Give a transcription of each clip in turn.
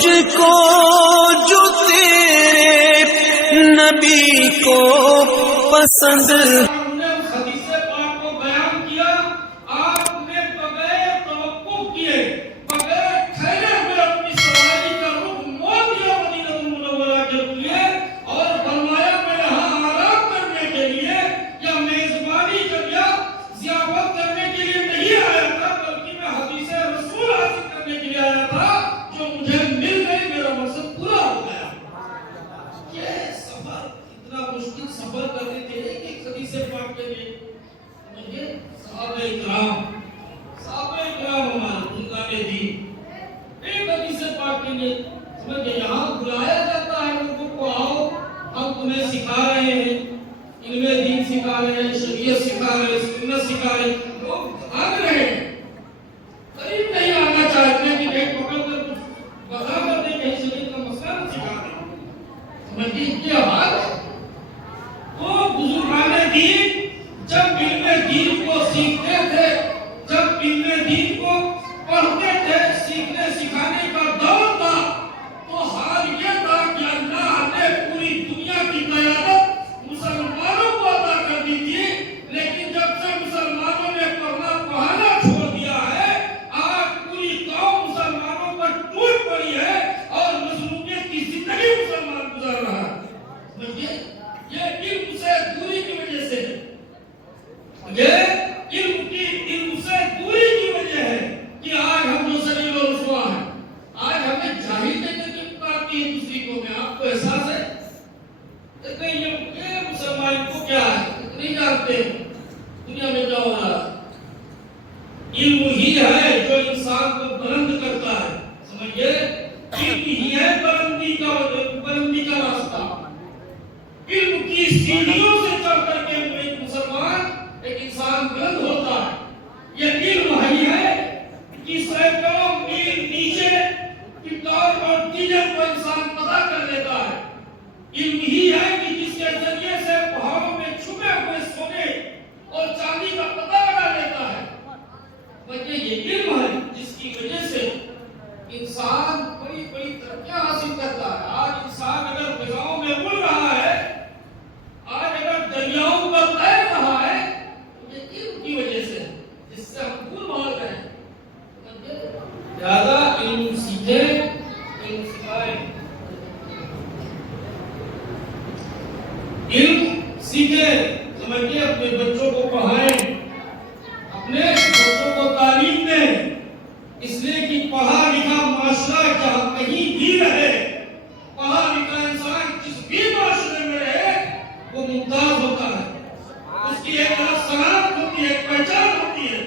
تجھ کو جو تیرے نبی کو پسند. ہم نے اس حدیث پاک کو بیان کیا، آپ نے بغیر توقف کیے، بغیر ٹھہرے ہوئے اپنی سواری کا رخ موڑ دیا مدینہ المنورہ کے لیے اور فرمایا میں یہاں آرام کرنے کے لیے یا میزبانی یا ضیافت کرنے کے لیے نہیں آیا تھا، بلکہ میں حدیث رسول حاصل کرنے کے لیے آیا تھا جو مجھے مل گئی، میرا مقصد پورا ہو گیا. یہ سفر اتنا مشکل سفر کرنے کے لیے کہ حدیث پاک کے لیے مجھے صحابہ اکرام ہمارے بزرگان دین ایک حدیث پاک کے لیے سمجھے یہاں بلایا جاتا ہے لوگوں کو، آؤ ہم تمہیں سکھا رہے ہیں، علم دین سکھا رہے ہیں، شریعت سکھا رہے ہیں، سنت سکھا رہے ہیں، لوگ بھاگ رہے ہیں، قریب نہیں آنا چاہتے کہ ایک پکڑ کر کچھ بتا کر دیں کہ شریعت کا مسئلہ نہ سکھا دیں. سمجھے کیا حال ہے؟ تو بزرگان دین جب علم دین کو سیکھتے تھے، جب علم دین کو پڑھتے تھے، سیکھنے سکھانے کا دور تھا، تو حال یہ تھا کہ اللہ نے پوری دنیا کی قیادت مسلمانوں کو عطا کر دی تھی، لیکن جب سے مسلمانوں نے پڑھنا پڑھانا چھوڑ دیا ہے، آج پوری قوم مسلمانوں پر ٹوٹ پڑی ہے اور مظلومیت کی زندگی مسلمان گزار رہا ہے. یہ علم سے دوری کی وجہ سے، یہ علم سے دوری کی وجہ ہے کہ آج ہم جو ذلیل و رسوا ہیں، آج ہمیں جاہل کہنے کی پکارتی ہے دوسری کو. میں آپ کو احساس ہے کہ یہ مسلمان کو کیا ہے نہیں جانتے دنیا میں کیا ہو رہا ہے. علم ہی ہے جو انسان کو بلند کرتا ہے، سمجھئے علم ہی ہے بلندی کا راستہ. علم کی سیڑھیوں سے چڑھ کر کے ایک مسلمان ایک انسان بلند ہوتا ہے. یہ علم ہی ہے کہ سینکڑوں میل نیچے پیٹرول اور ڈیزل کو انسان پتہ کر لیتا ہے. علم ہی ہے کہ جس کے ذریعے سے پہاڑوں میں چھپے ہوئے سونے اور چاندی کا پتہ لگا لیتا ہے. بلکہ یہ علم ہے جس کی وجہ سے انسان بڑی بڑی ترقیاں حاصل کرتا ہے. آج انسان اگر فضاؤں میں اڑ رہا ہے، آج اگر دریاؤں پر تیر رہا ہے، تو یہ علم کی وجہ سے جس سے ہم بھول بھال رہے ہیں. زیادہ علم سیکھیں، علم سکھائیں. علم سیکھیں، سمجھیے اپنے بچوں کو پڑھائیں، اپنے بچوں کو تعلیم دیں، اس لیے کہ پڑھا لکھا معاشرہ جہاں کہیں بھی رہے، پڑھا لکھا انسان جس بھی معاشرے میں رہے وہ ممتاز ہوتا ہے. اس کی ایک شناخت ہوتی ہے، ایک پہچان ہوتی ہے.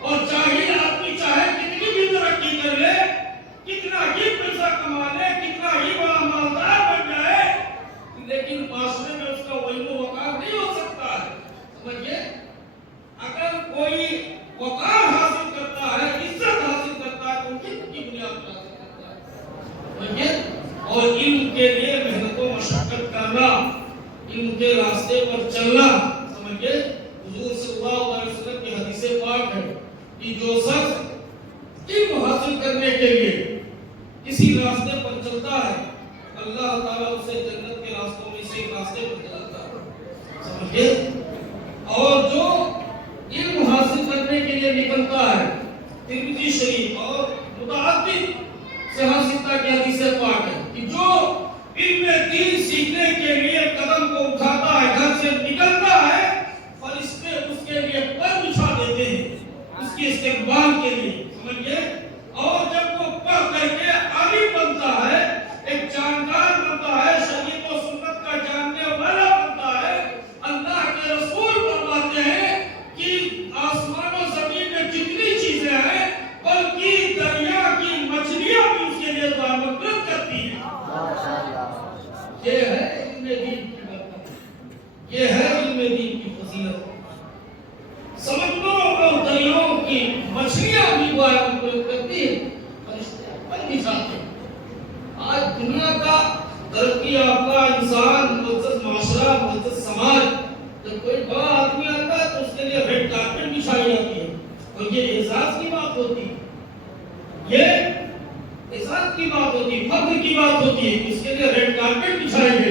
اور جاہل آدمی چاہے کتنی بھی ترقی کر لے، کتنا ہی پیسہ کما لے، کتنا ہی بڑا مالدار بن جائے، لیکن معاشرے میں اس کا علم و وقار نہیں ہو سکتا ہے. سمجھئے اگر کوئی وقار حاصل کرتا ہے، عزت حاصل کرتا ہے، تو علم کی بنیاد پر حاصل کرتا ہے. سمجھئے اور علم کے لیے محنت و مشقت کرنا، علم کے راستے پر چلنا. سمجھئے حضور صلی اللہ علیہ وسلم کی حدیث پاک ہے کہ جو شخص علم حاصل کرنے کے لیے کسی راستے پر چلتا ہے، اللہ تعالیٰ اسے جنت کے راستوں میں سے ایک راستے پر چلاتا ہے. سمجھئے اور جو علم حاصل کرنے کے لیے نکلتا ہے، ترمذی شریف اور متعدد صحابہ کی حدیث پاک ہے کہ جو علم دین سیکھنے کے لیے قدم کو اٹھاتا ہے، گھر سے نکلتا ہے، فرشتے اس کے لیے پر بچھا دیتے ہیں اس کے استقبال کے لیے. سمجھئے اور جب وہ پڑھ کر کے عالم بنتا ہے، ایک جانکار بنتا ہے، شریعت و سنت کا جاننے والا بنتا ہے، اللہ کے رسول فرماتے ہیں کہ آسمان و زمین میں جتنی چیزیں ہیں بلکہ دریا کی مچھلیاں بھی اس کے لیے دعا مغفرت کرتی ہیں. یہ ہے علم دین کی برکت، یہ ہے علم دین کی فضیلت. سمندروں اور دریاؤں کی مچھلیاں بھی دعا مغفرت کرتی ہیں، فرشتے پر بھی جاتے ہیں. آج دنیا کا ترقی یافتہ انسان، معزز معاشرہ، معزز سماج، جب کوئی بڑا آدمی آتا ہے تو اس کے لیے ریڈ کارپٹ بچھائی جاتی ہے اور یہ اعزاز کی بات ہوتی ہے. یہ اعزاز عزت کی بات ہوتی ہے، فخر کی بات ہوتی ہے، اس کے لیے ریڈ کارپیٹ بچھائیں گے.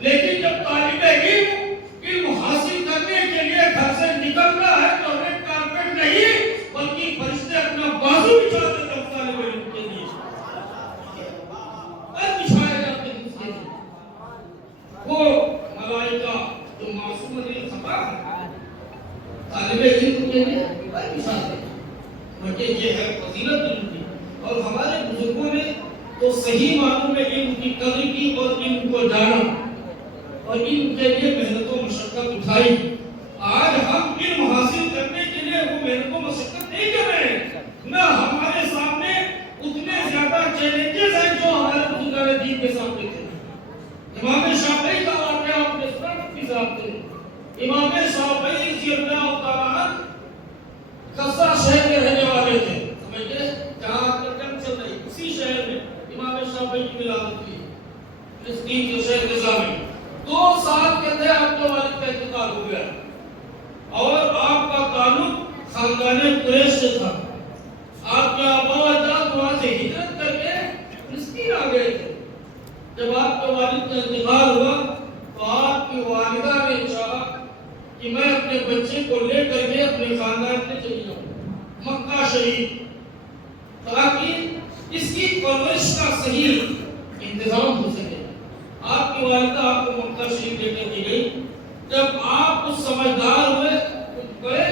لیکن جب طالب علم حاصل کرنے کے لیے گھر سے نکلنا ہے تو ریڈ کارپیٹ نہیں بلکہ فرشتے اپنا بازو بچھا دیتے ہیں طالب علم کے لیے، بچھائے جاتے ہیں اس کے لیے. وہ ملائکہ جو معصوم خطا ہے طالب علم کے لیے بچھاتے ہیں. یہ ہے فضیلت علم کی. اور ہمارے بزرگوں نے تو صحیح معنوں میں علم کی قدر کی اور علم کو جانا اور علم کے لیے محنت و مشقت اٹھائی. آج ہم علم حاصل کرنے کے لیے وہ محنت و مشقت نہیں کر رہے ہیں، نہ ہمارے سامنے اتنے زیادہ چیلنجز ہیں جو ہمارے بزرگان دین کے سامنے تھے. امام شافعی کا واقعہ آپ نے سنا کی ذات ہے. امام شافعی رضی اللہ تعالیٰ عنہ قصہ شہر کے رہنے والے تھے. سمجھے جہاں تک جنگ چل رہی اسی شہر میں امام شافعی کی ولادت ہوئی فلسطین کے شہر غزہ میں. 2 سال کے تھے آپ کے والد کا انتقال ہو گیا اور آپ کا تعلق خاندان قریش سے تھا. آپ کے آبا و اجداد وہاں سے ہجرت کر کے فلسطین آ گئے تھے. جب آپ کے والد کا انتقال ہوا تو آپ کی والدہ نے چاہا کہ میں اپنے بچے کو لے کر کے اپنے خاندان میں چلی جاؤں مکہ شریف تاکہ اس کی پرورش کا صحیح انتظام ہو سکے. آپ کی والدہ آپ کو مکہ شریف لے کر گئی. جب آپ کچھ سمجھدار ہوئے کچھ گئے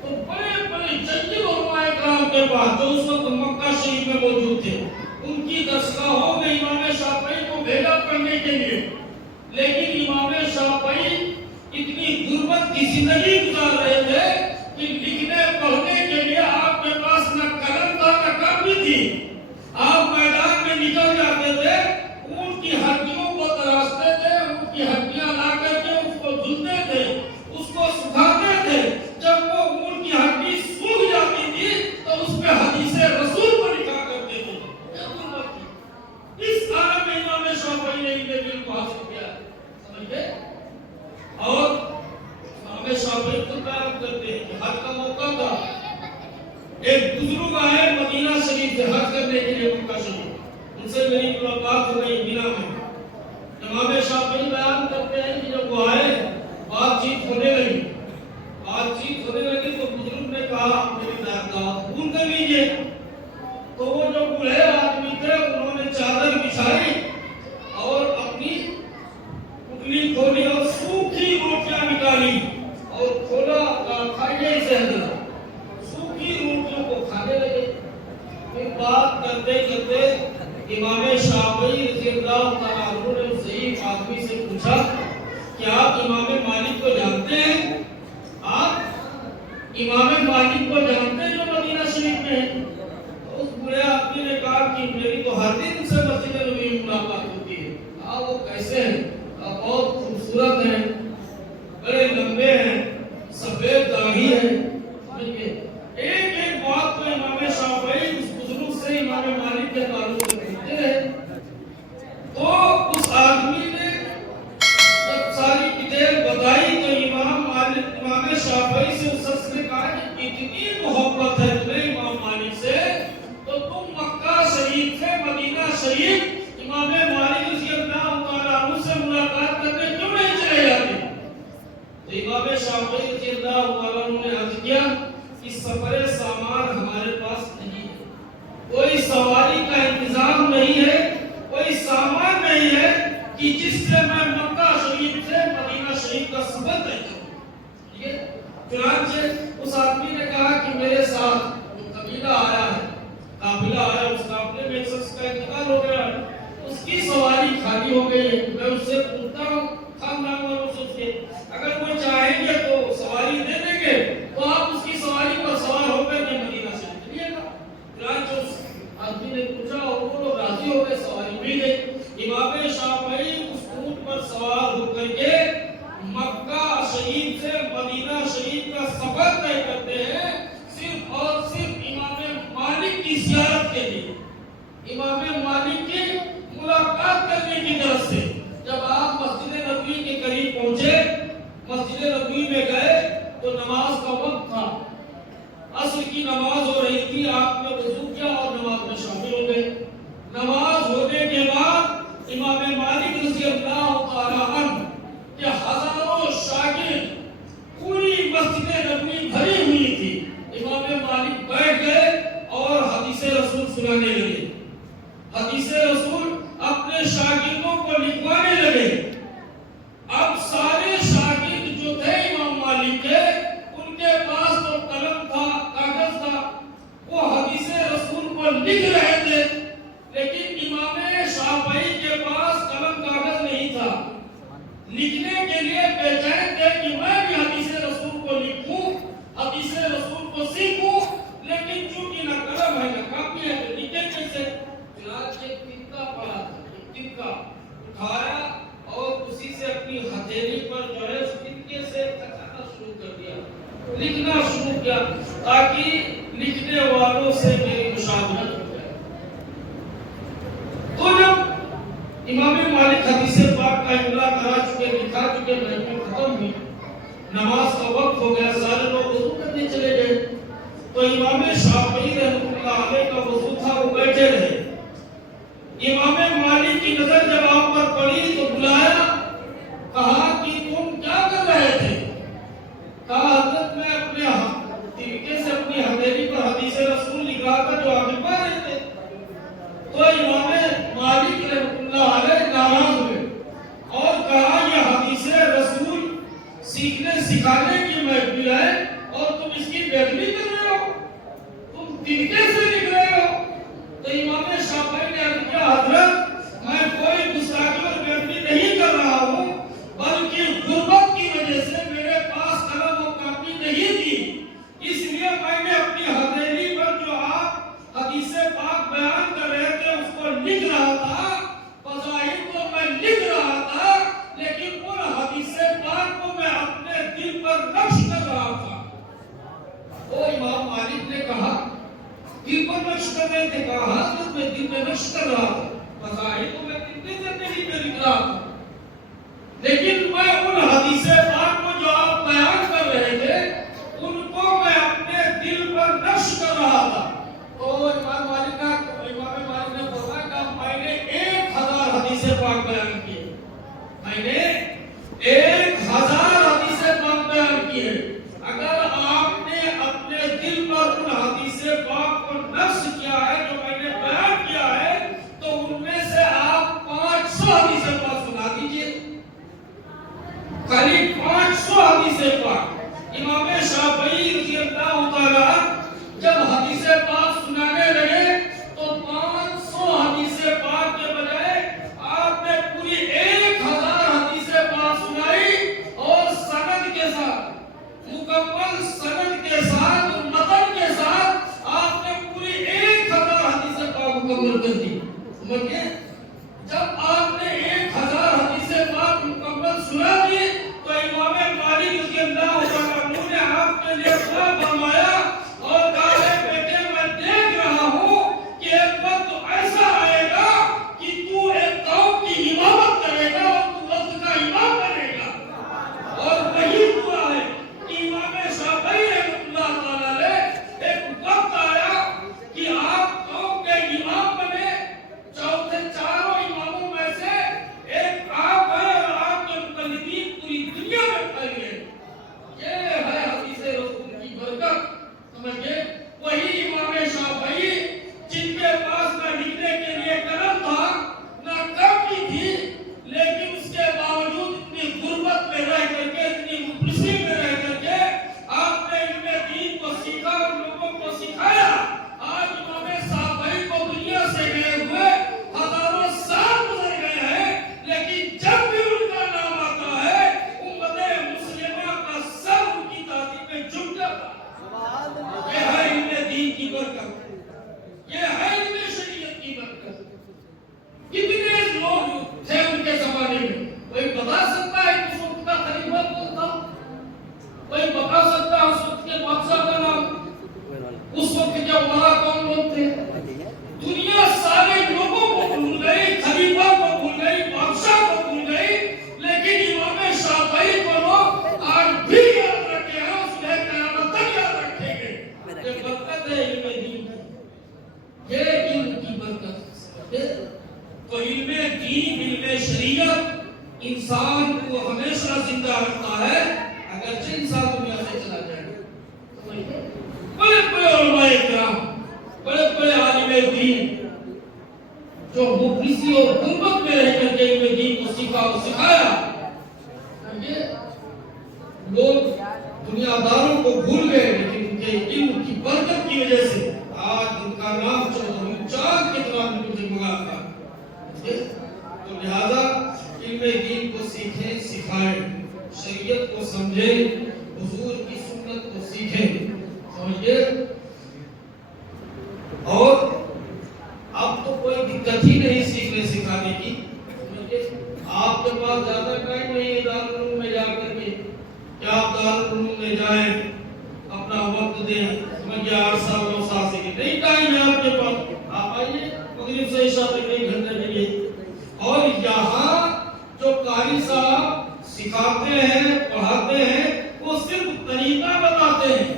تو بڑے بڑے جج علماء کرام کے پاس جو اس وقت مکہ شریف میں موجود تھے ان کی دستگاہوں میں امام شافعی کو بھیجا پڑھنے کے لیے. لیکن امام شافعی اتنی غربت کی زندگی گزار رہے تھے کہ لکھنے پڑھنے کے لیے آپ کے پاس نہ قلم تھا نہ کاپی تھی. آپ میدان میں نکل جاتے تھے، اونٹ کی ہڈیوں کو تراشتے تھے، اونٹ کی ہڈیاں لا کر کے اس کو دھلتے تھے، اس کو سکھاتے تھے. جب وہ اونٹ کی ہڈی سوکھ جاتی تھی تو اس پہ حدیث رسول کو لکھا کرتے تھے. اس عالم میں امام شافعی نے علم کو حاصل کیا. سمجھے؟ اور امام شافعی کو بیان کرتے ہیں کہ حج کا موقع تھا. ایک بزرگ آئے مدینہ شریف سے حج کرنے کے لیے مکہ شریف. ان سے میری ملاقات ہو گئی مینا میں. امام شافعی بیان کرتے ہیں کہ جب وہ آئے بات چیت ہونے لگی تو بزرگ نے کہا میری دعوت قبول کر لیجیے. تو وہ جو بوڑھے آدمی تھے انہوں نے چادر بچھائی اور اپنی پتلی کھولی اور سوکھی روٹیاں نکالی اور کھولا کھائیے اسے حضرت. سوکھی روٹیوں کو کھانے لگے. پھر بات کرتے کرتے امام شافعی رضی اللہ تعالیٰ عنہ نے اس ضعیف آدمی سے پوچھا کہ آپ امام مالک کو جانتے ہیں؟ آپ امام مالک کو جانتے ہیں جو مدینہ شریف میں ہے؟ اس بڑے آدمی نے کہا کہ میری تو ہر دن سے مسجد نبوی میں ملاقات ہوتی ہے. وہ کیسے ہیں؟ بہت خوبصورت ہیں، بڑے لمبے ہیں، سفید داڑھی ہے. ایک ایک بات تو امام شافعی اس بزرگ سے امام مالک کے تعلق سے کہتے ہیں. تو اس آدمی نے جب ساری ڈیٹیل بتائی تو امام شافعی سے اس شخص نے کہا کہ اتنی محبت ہے تمہیں امام مالک سے تو تم مکہ شریف سے مدینہ شریف امام مالک رضی اللہ تعالیٰ عنہ سے ملاقات کرنے کیوں نہیں چلے جاتے؟ تو امام شافعی رضی اللہ تعالیٰ عنہ نے عرض کیا کہ سفر سامان ہمارے پاس نہیں ہے، کوئی سواری کا انتظام نہیں ہے، کوئی سامان نہیں ہے کہ جس سے میں مکہ شریف سے مدینہ شریف کا سفر طے کروں. چنانچہ اس آدمی نے کہا کہ میرے ساتھ قبیلہ آیا ہے، قافلہ آیا، اس قافلے میں ایک شخص کا انتقال ہو گیا ہے، اس کی سواری خالی ہو گئی ہے. میں اس سے پوچھتا ہوں خاندان والوں سے اگر وہ چاہیں گے تو سواری دے دیں گے تو آپ اس کی سواری پر سوار ہو کر کے مدینہ شریف چلیے گا. چنانچہ اس آدمی نے پوچھا اور وہ لوگ راضی ہو گئے، سواری مل گئی. امام شافعی اس اونٹ پر سوار ہو کر کے مکہ شریف سے مدینہ شریف کا سفر طے کرتے ہیں صرف اور صرف امام مالک کی زیارت کے لیے، امام مالک کی ملاقات کرنے کی طرف سے. جب آپ مسجد نبوی کے قریب پہنچے، مسجد نبوی میں گئے تو نماز کا وقت تھا، عصر کی نماز ہو رہی تھی. آپ نے وضو کیا اور نماز میں شامل ہو گئے. امام مالک رضی اللہ تعالیٰ عنہ کہ ہزاروں شاگرد پوری مسجد نبوی بھری ہوئی تھی، امام مالک بیٹھ گئے اور حدیث رسول سنانے لگے، حدیث رسول اپنے شاگردوں کو لکھوانے لگے۔ اب سارے شاگرد جو تھے امام مالک کے، ان کے پاس تو قلم تھا، کاغذ تھا، وہ حدیث رسول کو لکھ رہے تھے، لیکن امام شافعی کے پاس قلم کاغذ نہیں تھا، لکھنے کے لیے بے چین تھے کہ میں بھی حدیث رسول کو لکھوں، حدیث رسول کو سیکھوں، لیکن چونکہ نہ قلم ہے نہ کاپی ہے تو لکھیں کیسے؟ چنانچہ ایک تکہ پڑا تھا، ایک تکہ اٹھایا اور اسی سے اپنی ہتھیلی پر جو ہے اس تکے سے کچانا شروع کر دیا، لکھنا شروع کیا تاکہ لکھنے والوں سے میری مشابہت ہو جائے۔ تو جب امام مالک حدیث پاک کا املا کرا چکے، لکھا چکے، محفل ختم ہوئی، نماز کا وقت ہو گیا، سارے لوگ وضو کرنے چلے گئے، تو امام شافعی رحمۃ اللہ علیہ کا وضو تھا، وہ بیٹھے رہے۔ امام مالک کی نظر جب آپ پر پڑی تو بلایا، کہا کہ تم کیا کر رہے تھے؟ کہا حضرت میں اپنے طریقے سے اپنی ہتھیلی پر حدیث رسول لکھ رہا تھا جو آپ پڑھ رہے تھے۔ تو امام مالک رحمۃ اللہ علیہ ناراض ہوئے اور کہا یہ حدیث رسول سیکھنے سکھانے کی محفل ہے اور تم اس کی بے ادبی کر رہے ہو، تم طریقے سے لکھ رہے ہو۔ تو امام شافعی نے عرض کیا حضرت میں کوئی گستاخی اور بے ادبی نہیں کر رہا ہوں، بلکہ غربت کی وجہ سے میرے پاس قلم و کاپی نہیں تھی، اس لیے میں نے اپنی ہتھیلی پر جو آپ حدیث پاک بیان کر رہے تھے اس کو لکھ رہا تھا، بظاہر تو میں لکھ رہا تھا لیکن ان حدیث پاک کو میں اپنے دل پر نقش کر رہا تھا۔ تو امام مالک نے کہا دل پر نقش کر رہے تھے؟ کہا حضرت میں دل میں نقش کر رہا تھا، بظاہر تو میں کتنے زندگی میں لکھ رہا تھا، لیکن میں ان حدیث پاک کو جو آپ بیان کر رہے تھے ان کو میں اپنے دل پر نقش کر رہا تھا۔ تو امام مالک نے فرمایا کہ میں نے 1000 حدیث پاک بیان کیے، میں نے 1000 حدیث پاک بیان کیے، اگر آپ نے اپنے دل پر ان حدیث پاک کو نقش کیا ہے جو میں نے بیان کیا ہے تو ان میں سے آپ 500 حدیث پاک سنا دیجئے، قریب 500 حدیث پاک۔ امام شافعی رضی اللہ تعالیٰ جب حدیث پاک سنانے لگے تو 500 حدیث پاک کے بجائے آپ نے پوری 1000 حدیث پاک سنائی اور سند کے ساتھ، مکمل سند کے ساتھ، متن کے ساتھ آپ نے پوری 1000 حدیث پاک مکمل کر دی۔ سمجھئے جب آپ نے 1000 حدیث پاک مکمل سنا دی تو امام مالک رضی اللہ عنہ نے آپ کے لیے دعا فرمایا اور کہا ہے بیٹے میں دیکھ رہا ہوں کہ ایک وقت ایسا آئے گا کہ تو ایک قوم کی امامت کرے گا اور تو وقت کا امام بنے گا، اور وہی ہوا ہے کہ امام شافعی رحمۃ اللہ تعالیٰ نے ایک وقت آیا کہ آپ قوم کے امام بنے، چاروں اماموں میں سے ایک آپ ہیں اور آپ کے مقلدین پوری دنیا میں پھیل گئے۔ یہ ہے حدیث رسول کی برکت، سمجھے؟ وہی امام شافعی جن کے پاس نہ لکھنے کے لیے قلم تھا نہ کاپی تھی، لیکن اس کے باوجود اتنی غربت میں رہ کر کے، اتنی مفلسی میں رہ کر کے آپ نے علم دین کو سیکھا اور لوگوں کو سکھایا۔ آج امام شافعی کو دنیا سے گئے ہوئے ہزاروں سال گزر گئے ہیں، لیکن جب بھی ان کا نام آتا ہے امت مسلمہ کا سر ان کی تعظیم میں جھک جاتا ہے۔ یہ ہے علم دین کی برکت، یہ ہے علم شریعت کی برکت۔ کتنے لوگ تھے ان کے زمانے میں، کوئی بتا سکتا ہے کہ اس وقت کا خلیفہ کون تھا؟ کوئی بتا سکتا ہے اس وقت کے بادشاہ کا نام؟ اس وقت کے عمرا کون لوگ تھے؟ دنیا سارے لوگوں کو بھول گئی، خلیفہ کو بھول گئی، بادشاہ کو بھول گئی، لیکن امام شافعی کو لوگ آج بھی یاد رکھے ہیں، اس نے قیامت تک یاد رکھیں گے۔ یہ برکت ہے علم دین کی، یہ علم کی برکت ہے۔ تو علم دین، علم شریعت انسان کو ہمیشہ زندہ رکھتا ہے، اگرچہ انسان دنیا سے چلا جائے۔ بڑے بڑے علماء کرام، بڑے بڑے عالم دین جو مفلسی اور غربت میں رہ کر کے علم دین کو سیکھا اور سکھایا، لوگ دنیا داروں کو بھول گئے، لیکن ان کے علم کی برکت کی وجہ سے آج ان کا نام چاند کے طرح ان کو جگمگا تھا۔ تو لہذا علم دین کو سیکھیں، سکھائیں، شریعت کو سمجھیں، حضور کی سنت کو سیکھیں، سمجھے۔ اور اب تو کوئی دقت ہی نہیں سیکھنے سکھانے کی، آپ کے پاس زیادہ ٹائم نہیں ہے دارالعلوم میں جا کر کے کیا آپ دارالعلوم میں جائیں، اپنا وقت دیں، سمجھے 8 سال 9 سال سے نہیں ٹائم ہے آپ کے پاس، آپ آئیے مغرب سے عشاء تک 1 گھنٹے کے لیے۔ اور یہاں جو قاری صاحب سکھاتے ہیں، پڑھاتے ہیں، وہ صرف طریقہ بتاتے ہیں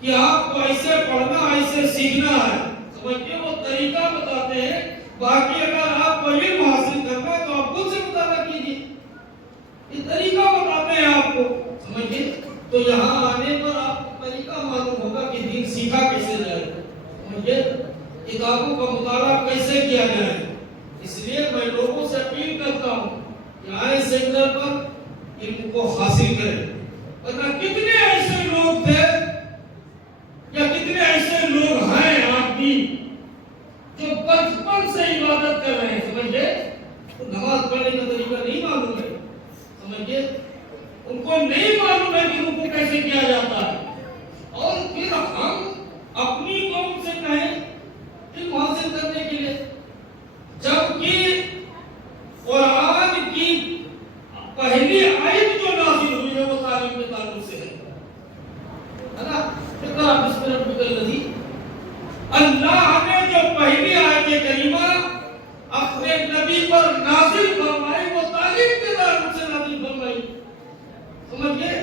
کہ آپ کو ایسے پڑھنا، ایسے سیکھنا ہے، سمجھے، وہ طریقہ بتاتے ہیں۔ باقی اگر آپ کو علم حاصل کرنا ہے تو آپ خود سے مطالعہ کیجیے، یہ طریقہ بتاتے ہیں آپ کو، سمجھے۔ تو یہاں آنے پر آپ کو طریقہ معلوم ہوگا کہ دین سیکھا کیسے جائے، سمجھے، کتابوں کا مطالعہ کیسے کیا جائے۔ اس لیے میں لوگوں سے اپیل کرتا ہوں کہ آئے سیمینر پر علم کو حاصل کریں، ورنہ کتنے ایسے لوگ تھے یا کتنے ایسے لوگ ہیں آج بھی جو بچپن سے عبادت کر رہے ہیں، سمجھے، نماز پڑھنے کا طریقہ نہیں معلوم ہے، سمجھے، ان کو نہیں معلوم ہے کہ رکوع کیسے کیا جاتا ہے، اور پھر ہم اپنی قوم سے کہیں علم حاصل کرنے کے لیے، جبکہ قرآن کی پہلی آیت جو نازل ہوئی ہے وہ تعلیم کے تعلق سے ہے نا۔ اقرأ بسم ربک الذی، اللہ نے جو پہلی آیت کریمہ اپنے نبی پر نازل فرمائی وہ تعلیم کے تعلق سے نازل فرمائی، سمجھ گئے۔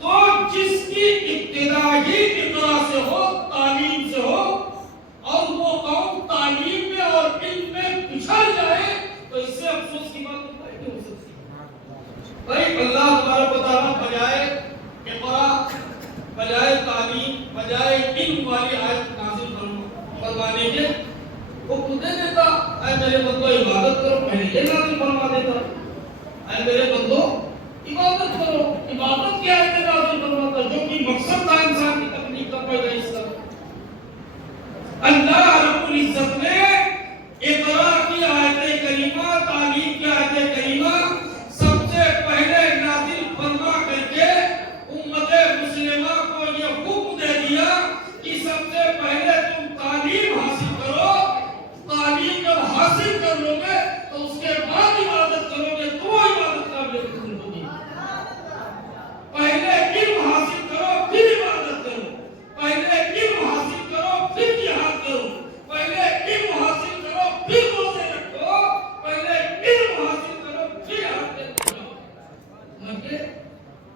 تو جس کی ابتدا ہی اقرا سے ہو، تعلیم سے ہو، اور وہ قوم تعلیم میں اور علم میں پچھڑ جائے تو اس سے افسوس کی بات نہیں ہو سکتی۔ بھائی اللہ تبارک و تعالیٰ بجائے اقرا، بجائے تعلیم، بجائے علم والی آیت نازل فرمانے کے حکم دے دیتا، اے میرے بندو عبادت کرو، پہلے یہ نازل فرما دیتا، اے میرے بندو عبادت کرو، عبادت کی آیت نازل فرماتا، جو کہ مقصد تھا انسان کی تکلیف کا پیدائش کا۔ اللہ رب العزت نے اقرا کی آیت کریمہ، تعلیم کی آیت کریمہ سب سے پہلے نازل فرما کر کے امت مسلمہ کو یہ حکم دے دیا کہ سب سے پہلے تم تعلیم حاصل کرو، تعلیم جب حاصل کر لو گے تو اس کے بعد عبادت کرو گے تو عبادت قابل قبول ہوگی۔ پہلے علم حاصل کرو پھر عبادت کرو، پہلے علم حاصل کرو پھر جہاد کرو، پہلے علم حاصل کرو پھر روزے رکھو، پہلے علم حاصل کرو پھر جہاد کرو، سمجھے۔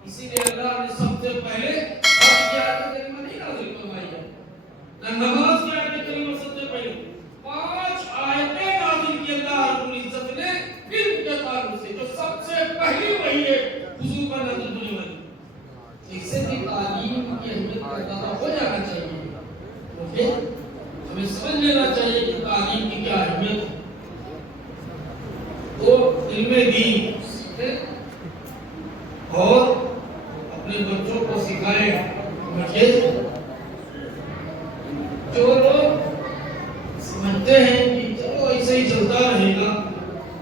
اسی لیے اللہ نے سب سے پہلے حج کی آیت کریمہ نہیں نازل فرمائی ہے، نہ نماز کی آیت کریمہ، سب سے پہلے 5 آیتیں نازل کی اللہ رب العزت نے علم کے تعلق سے، جو سب سے پہلی وحی ہے حضور پر نازل ہونے والی۔ اس سے بھی تعلیم کی اہمیت کا اندازہ ہو جانا چاہیے، ہمیں سمجھ لینا چاہیے کہ تعلیم کی کیا اہمیت ہے۔ تو علم دین سیکھیں اور اپنے بچوں کو سکھائیں، جو لوگ سمجھتے ہیں کہ چلو ایسے ہی چلتا رہے گا،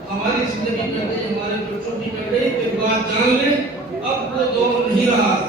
ہماری زندگی کٹ گئی، ہمارے بچوں کی کٹ گئی، پھر بات جان لیں اب وہ دور نہیں رہا۔